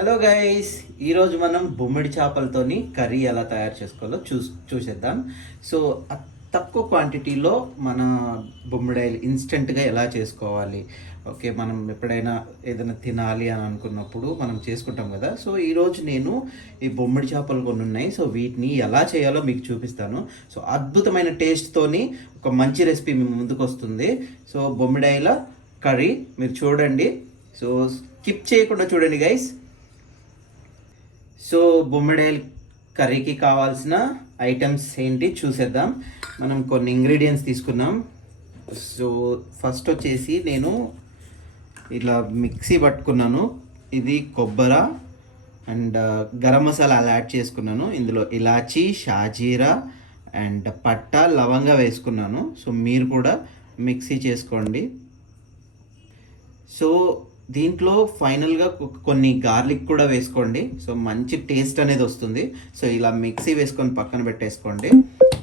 Hello guys, ఈరోజు మనం బొమ్మిడి చేపలతోని curry ఎలా తయారు చేసుకోవాలో చూసేద్దాం. సో తక్కువ క్వాంటిటీలో మన బొమ్మిడాయిలు ఇన్స్టెంట్గా ఎలా చేసుకోవాలి. ఓకే, మనం ఎప్పుడైనా ఏదైనా తినాలి అని అనుకున్నప్పుడు మనం చేసుకుంటాం కదా. సో ఈరోజు నేను ఈ బొమ్మిడి చేపలు కొన్ని ఉన్నాయి. సో వీటిని ఎలా చేయాలో మీకు చూపిస్తాను. సో అద్భుతమైన టేస్ట్తోని ఒక మంచి రెసిపీ మీ ముందుకు వస్తుంది. సో బొమ్మిడాయిల కర్రీ మీరు చూడండి. సో స్కిప్ చేయకుండా చూడండి గైస్. సో బొమ్మిడాయిల్ కర్రీకి కావాల్సిన ఐటమ్స్ ఏంటి చూసేద్దాం. మనం కొన్ని ఇంగ్రీడియంట్స్ తీసుకున్నాం. సో ఫస్ట్ వచ్చేసి నేను ఇలా మిక్సీ పట్టుకున్నాను. ఇది కొబ్బరి అండ్ గరం మసాలా అలా యాడ్ చేసుకున్నాను. ఇందులో ఇలాచీ, షాజీరా అండ్ పట్ట, లవంగా వేసుకున్నాను. సో మీరు కూడా మిక్సీ చేసుకోండి. సో దీంట్లో ఫైనల్గా కొన్ని గార్లిక్ కూడా వేసుకోండి. సో మంచి టేస్ట్ అనేది వస్తుంది. సో ఇలా మిక్సీ వేసుకొని పక్కన పెట్టేసుకోండి.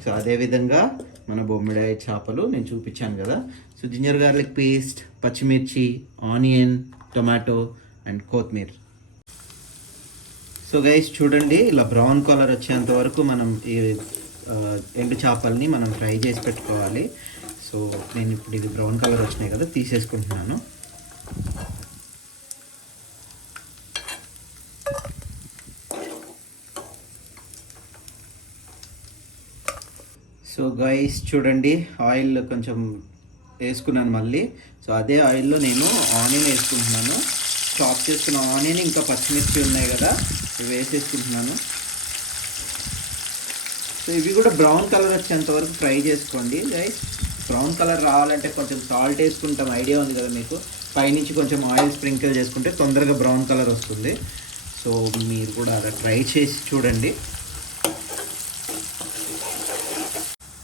సో అదేవిధంగా మన బొమ్మిడాయి చేపలు నేను చూపించాను కదా. సో జింజర్ గార్లిక్ పేస్ట్, పచ్చిమిర్చి, ఆనియన్, టొమాటో అండ్ కొత్తిమీర. సో గైస్ చూడండి, ఇలా బ్రౌన్ కలర్ వచ్చేంత వరకు మనం ఈ ఎండు చేపల్ని మనం ఫ్రై చేసి పెట్టుకోవాలి. సో నేను ఇప్పుడు ఇది బ్రౌన్ కలర్ వచ్చినాయి కదా, తీసేసుకుంటున్నాను. సో గైస్ చూడండి, ఆయిల్ కొంచెం వేసుకున్నాను మళ్ళీ. సో అదే ఆయిల్లో నేను ఆనియన్ వేసుకుంటున్నాను. చాప్ చేసుకున్న ఆనియన్ ఇంకా పచ్చిమిర్చి ఉన్నాయి కదా, ఇవి వేసేసుకుంటున్నాను. సో ఇవి కూడా బ్రౌన్ కలర్ వచ్చేంత వరకు ఫ్రై చేసుకోండి గైస్. బ్రౌన్ కలర్ రావాలంటే కొంచెం సాల్ట్ వేసుకుంటాం, ఐడియా ఉంది కదా మీకు. పైనుంచి కొంచెం ఆయిల్ స్ప్రింకిల్ చేసుకుంటే తొందరగా బ్రౌన్ కలర్ వస్తుంది. సో మీరు కూడా అలా ట్రై చేసి చూడండి.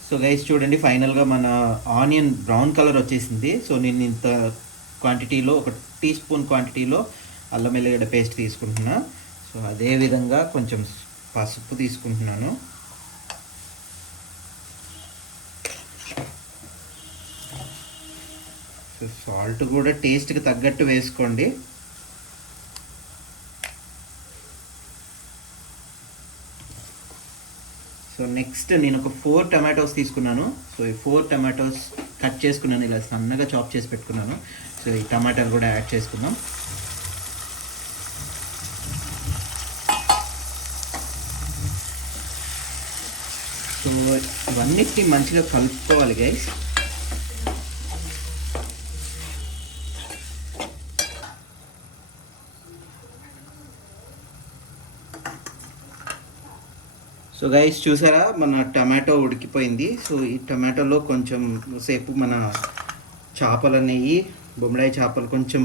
సో గైస్ చూడండి, ఫైనల్గా మన ఆనియన్ బ్రౌన్ కలర్ వచ్చేసింది. సో నేను ఇంత క్వాంటిటీలో, 1 టీ స్పూన్ క్వాంటిటీలో అల్లం వెల్లిగడ్డ పేస్ట్ తీసుకుంటున్నా. సో అదేవిధంగా కొంచెం పసుపు తీసుకుంటున్నాను. సో సాల్ట్ కూడా టేస్ట్కి తగ్గట్టు వేసుకోండి. సో నెక్స్ట్ నేను ఒక 4 టమాటోస్ తీసుకున్నాను. సో ఈ 4 టమాటోస్ కట్ చేసుకున్నాను, ఇలా సన్నగా చాప్ చేసి పెట్టుకున్నాను. సో ఈ టమాటాలు కూడా యాడ్ చేసుకుందాం. సో ఇవన్నిటిని మంచిగా కలుపుకోవాలి గైస్. సో గైస్ చూసారా, మన టమాటో ఉడికిపోయింది. సో ఈ టమాటోలో కొంచెం సేపు మన చేపలు అనేవి, బొమ్మిడాయి చేపలు కొంచెం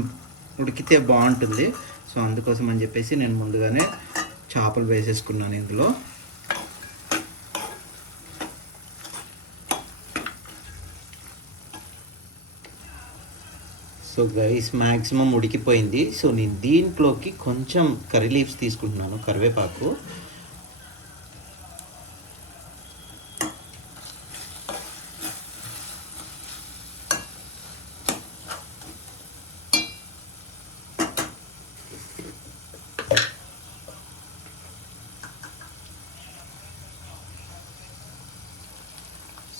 ఉడికితే బాగుంటుంది. సో అందుకోసం అని చెప్పేసి నేను ముందుగానే చేపలు వేసేసుకున్నాను ఇందులో. సో గైస్ మ్యాక్సిమం ఉడికిపోయింది. సో నేను దీంట్లోకి కొంచెం కర్రీ లీవ్స్ తీసుకుంటున్నాను, కరివేపాకు.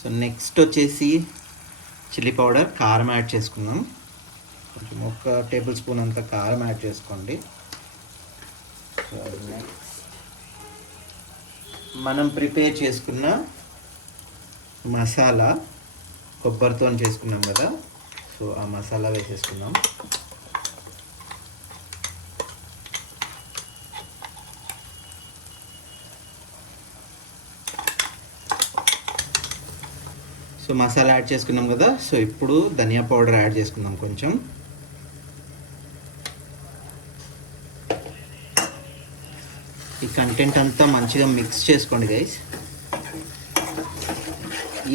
సో నెక్స్ట్ వచ్చేసి చిల్లీ పౌడర్, కారం యాడ్ చేసుకుందాం. కొంచెం 1 టేబుల్ స్పూన్ అంత కారం యాడ్ చేసుకోండి. మనం ప్రిపేర్ చేసుకున్న మసాలా, కొబ్బరితో చేసుకున్నాం కదా, సో ఆ మసాలా వేసేసుకుందాం. సో మసాలా యాడ్ చేసుకున్నాం కదా. సో ఇప్పుడు ధనియా పౌడర్ యాడ్ చేసుకుందాం కొంచెం. ఈ కంటెంట్ అంతా మంచిగా మిక్స్ చేసుకోండి గైస్.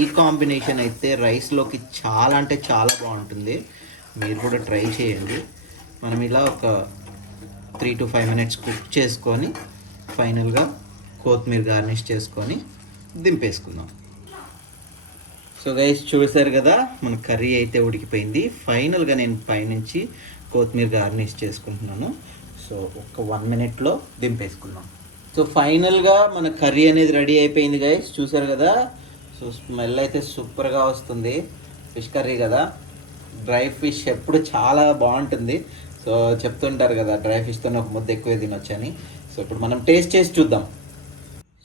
ఈ కాంబినేషన్ అయితే రైస్లోకి చాలా అంటే చాలా బాగుంటుంది. మీరు కూడా ట్రై చేయండి. మనం ఇలా ఒక 3 to 5 minutes కుక్ చేసుకొని ఫైనల్గా కొత్తిమీర గార్నిష్ చేసుకొని దింపేసుకుందాం. సో గైస్ చూసారు కదా, మన కర్రీ అయితే ఉడికిపోయింది. ఫైనల్గా నేను పైనుంచి కొత్తిమీర గార్నిష్ చేసుకుంటున్నాను. సో ఒక 1 మినిట్లో దింపేసుకుందాం. సో ఫైనల్గా మన కర్రీ అనేది రెడీ అయిపోయింది గైస్, చూసారు కదా. సో స్మెల్ అయితే సూపర్గా వస్తుంది. ఫిష్ కర్రీ కదా, డ్రై ఫిష్ ఎప్పుడు చాలా బాగుంటుంది. సో చెప్తుంటారు కదా డ్రై ఫిష్తో ఒక ముద్ద ఎక్కువ తినొచ్చని. సో ఇప్పుడు మనం టేస్ట్ చేసి చూద్దాం.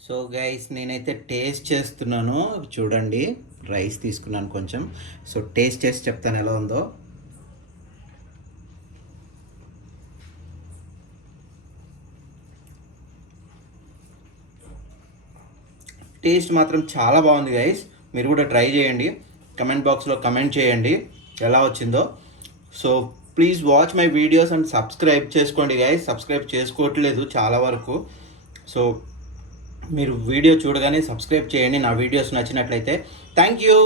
సో గైస్ నేనైతే టేస్ట్ చేస్తున్నాను, చూడండి. రైస్ తీసుకున్నాను కొంచెం. సో టేస్ట్ చేసి చెప్తాను ఎలా ఉందో. టేస్ట్ మాత్రం చాలా బాగుంది గైస్. మీరు కూడా ట్రై చేయండి, కమెంట్ బాక్స్లో కమెంట్ చేయండి ఎలా వచ్చిందో. So please watch my videos and subscribe చేసుకోండి గైస్. సబ్స్క్రైబ్ చేసుకోవట్లేదు చాలా వరకు. సో మీరు వీడియో చూడగానే సబ్స్క్రైబ్ చేయండి నా వీడియోస్ నచ్చినట్లయితే. Thank you.